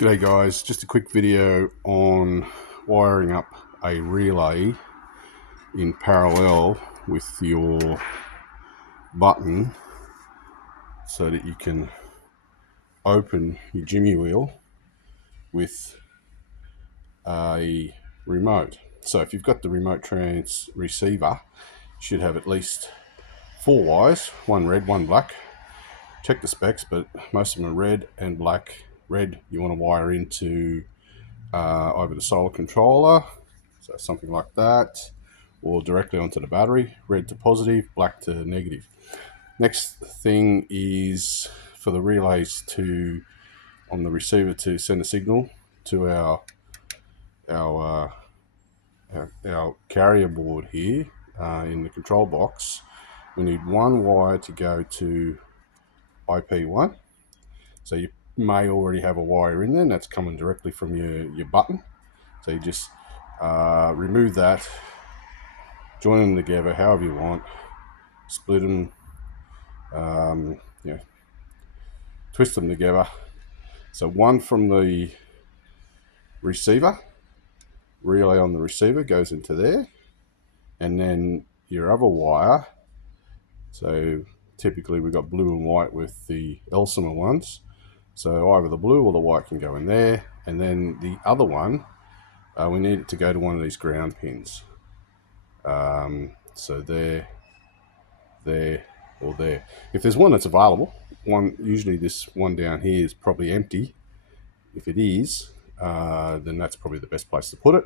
G'day guys, just a quick video on wiring up a relay in parallel with your button so that you can open your jimmy wheel with a remote. So if you've got the remote trans receiver, you should have at least 4 wires, one red, one black. Check the specs, but most of them are red and black. Red you want to wire into either the solar controller, so something like that, or directly onto the battery. Red to positive, black to negative. Next thing is for the relays on the receiver to send a signal to our carrier board here in the control box. We need one wire to go to IP1. So you may already have a wire in there, and that's coming directly from your button. So you just remove that, join them together however you want, split them, twist them together. So one from the receiver, relay on the receiver goes into there, and then your other wire, so typically we've got blue and white with the Elsimer ones, so either the blue or the white can go in there, and then the other one, we need it to go to one of these ground pins. So there, or there. If there's one that's available, usually this one down here is probably empty. If it is, then that's probably the best place to put it.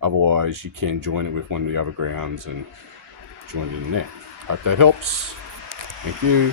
Otherwise, you can join it with one of the other grounds and join it in there. Hope that helps. Thank you.